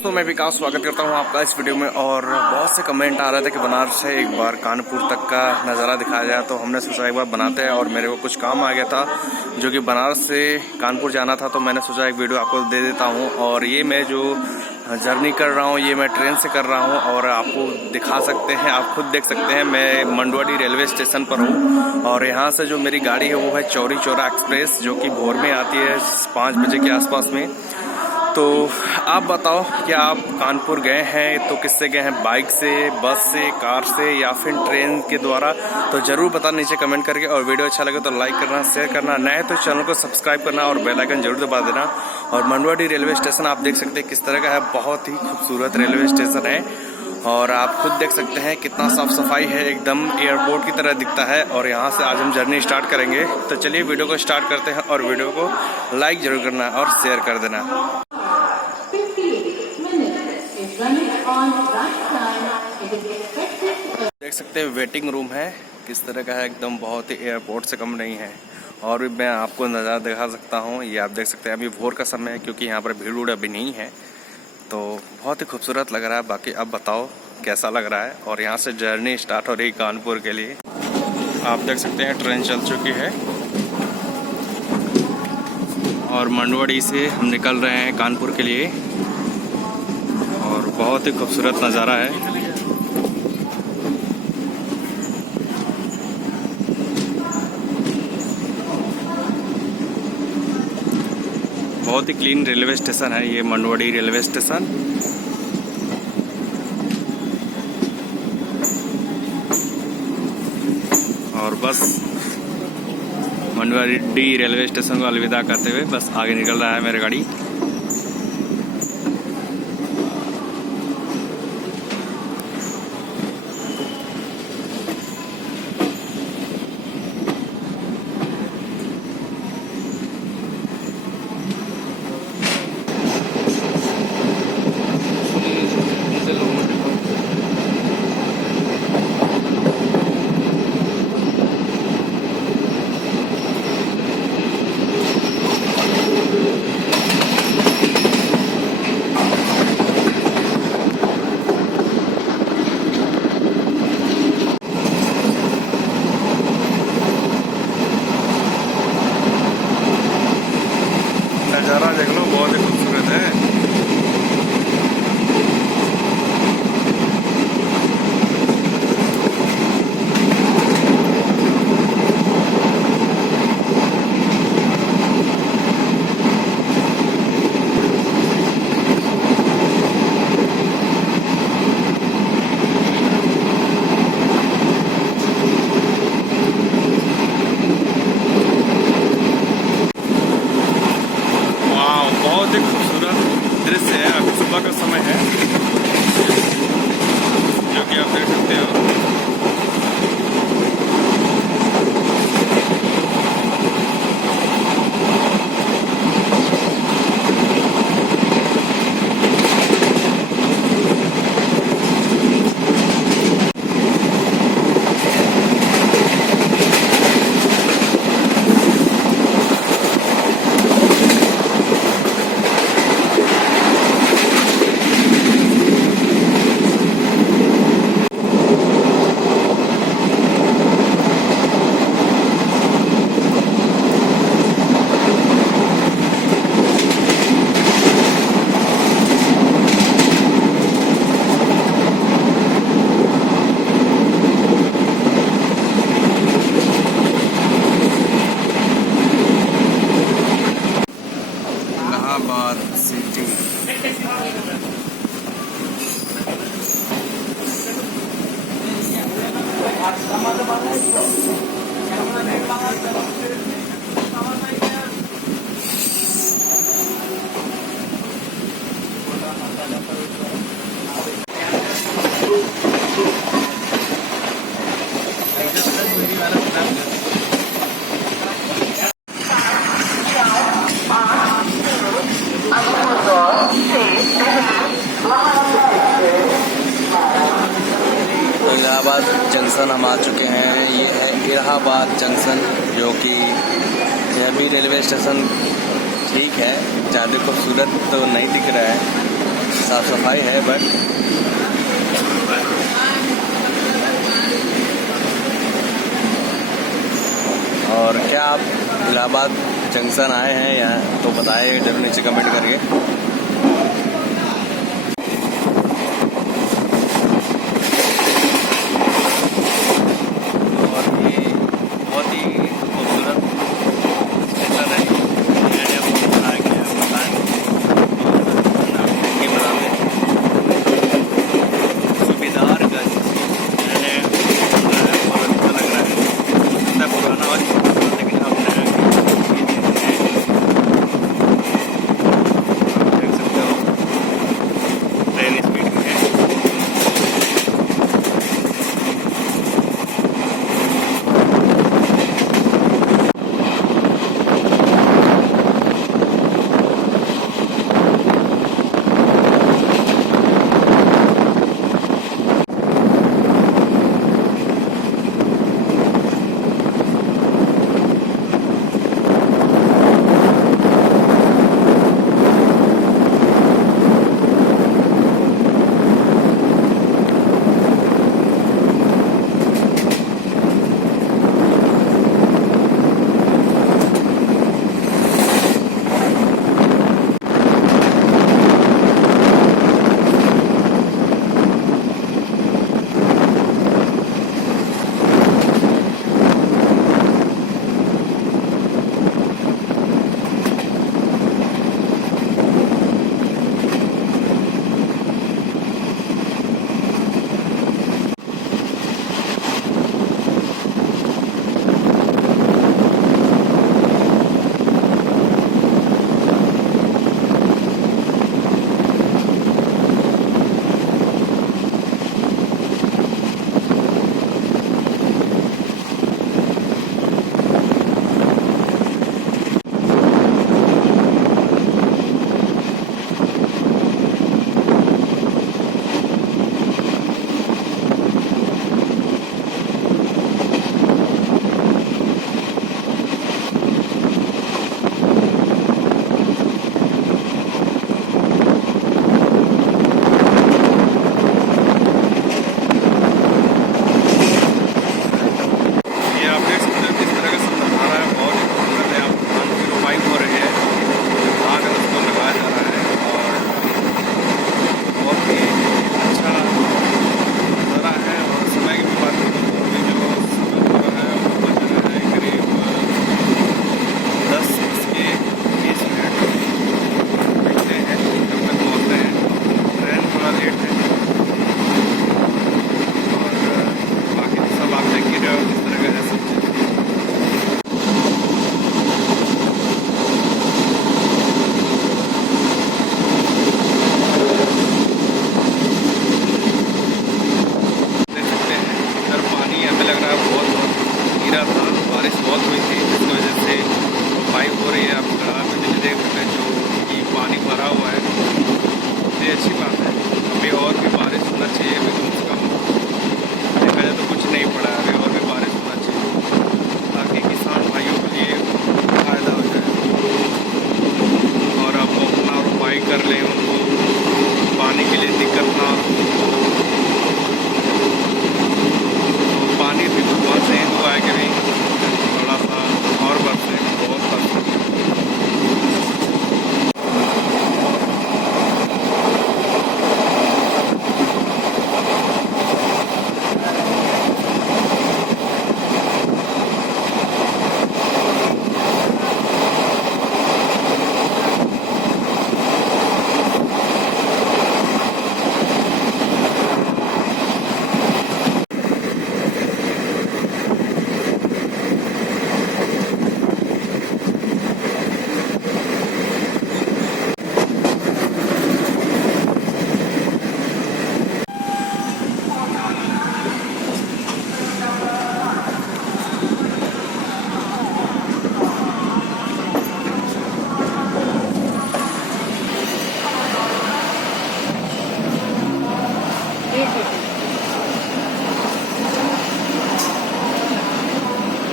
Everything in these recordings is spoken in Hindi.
दोस्तों मैं विकास स्वागत करता हूं आपका इस वीडियो में। और बहुत से कमेंट आ रहे थे कि बनारस से एक बार कानपुर तक का नज़ारा दिखाया जाए, तो हमने सोचा एक बार बनाते हैं। और मेरे को कुछ काम आ गया था जो कि बनारस से कानपुर जाना था, तो मैंने सोचा एक वीडियो आपको दे देता हूं। और ये मैं जो जर्नी कर रहा हूं ये मैं ट्रेन से कर रहा हूं और आपको दिखा सकते हैं, आप खुद देख सकते हैं। मैं मंडवाडी रेलवे स्टेशन पर हूं और यहाँ से जो मेरी गाड़ी है वो है चौरी चौरा एक्सप्रेस, जो कि भोर में आती है 5 बजे के आसपास में। तो आप बताओ क्या आप कानपुर गए हैं तो किससे गए हैं, बाइक से, बस से, कार से या फिर ट्रेन के द्वारा? तो जरूर बताना नीचे कमेंट करके। और वीडियो अच्छा लगे तो लाइक करना, शेयर करना, नए तो चैनल को सब्सक्राइब करना और बेल आइकन जरूर दबा देना। और मंडवाडी रेलवे स्टेशन आप देख सकते हैं किस तरह का है, बहुत ही खूबसूरत रेलवे स्टेशन है। और आप खुद देख सकते हैं कितना साफ सफाई है, एकदम एयरपोर्ट की तरह दिखता है। और यहाँ से आज हम जर्नी स्टार्ट करेंगे, तो चलिए वीडियो को स्टार्ट करते हैं। और वीडियो को लाइक जरूर करना और शेयर कर देना। देख सकते हैं वेटिंग रूम है किस तरह का है, एकदम बहुत ही एयरपोर्ट से कम नहीं है। और भी मैं आपको नज़ारा दिखा सकता हूँ, ये आप देख सकते हैं। अभी भोर का समय है क्योंकि यहाँ पर भीड़ उड़ अभी नहीं है, तो बहुत ही खूबसूरत लग रहा है। बाकी अब बताओ कैसा लग रहा है। और यहाँ से जर्नी स्टार्ट हो रही कानपुर के लिए। आप देख सकते हैं ट्रेन चल चुकी है और मंडवाडी से हम निकल रहे हैं कानपुर के लिए। और बहुत ही खूबसूरत नज़ारा है। बहुत ही क्लीन रेलवे स्टेशन है ये मंडवाडी रेलवे स्टेशन। और बस मंडवाडी रेलवे स्टेशन को अलविदा करते हुए बस आगे निकल रहा है मेरी गाड़ी। नज़ारा देख लो, बहुत ही खूबसूरत है। बहुत ही खूबसूरत दृश्य है। अभी सुबह का समय है जो कि आप देख सकते हो। सिटी इलाहाबाद जंक्शन हम आ चुके हैं। ये है इलाहाबाद जंक्शन, जो कि यह भी रेलवे स्टेशन ठीक है, ज़्यादा खूबसूरत तो नहीं दिख रहा है। साफ सफाई है बट और क्या आप इलाहाबाद जंक्शन आए हैं या तो बताइए जरूर नीचे कमेंट करके।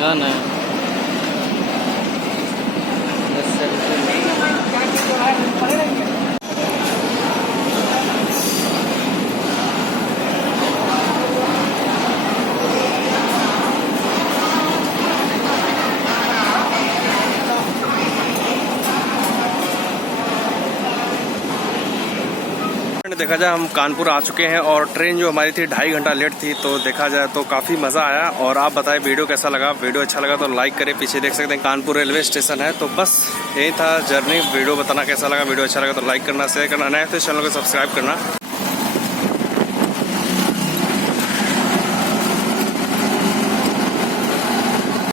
गाना देखा जाए हम कानपुर आ चुके हैं और ट्रेन जो हमारी थी 2.5 घंटा लेट थी, तो देखा जाए तो काफ़ी मज़ा आया। और आप बताएं वीडियो कैसा लगा। वीडियो अच्छा लगा तो लाइक करें। पीछे देख सकते हैं कानपुर रेलवे स्टेशन है। तो बस यही था जर्नी। वीडियो बताना कैसा लगा। वीडियो अच्छा लगा तो लाइक करना, शेयर करना, नए तो चैनल को सब्सक्राइब करना।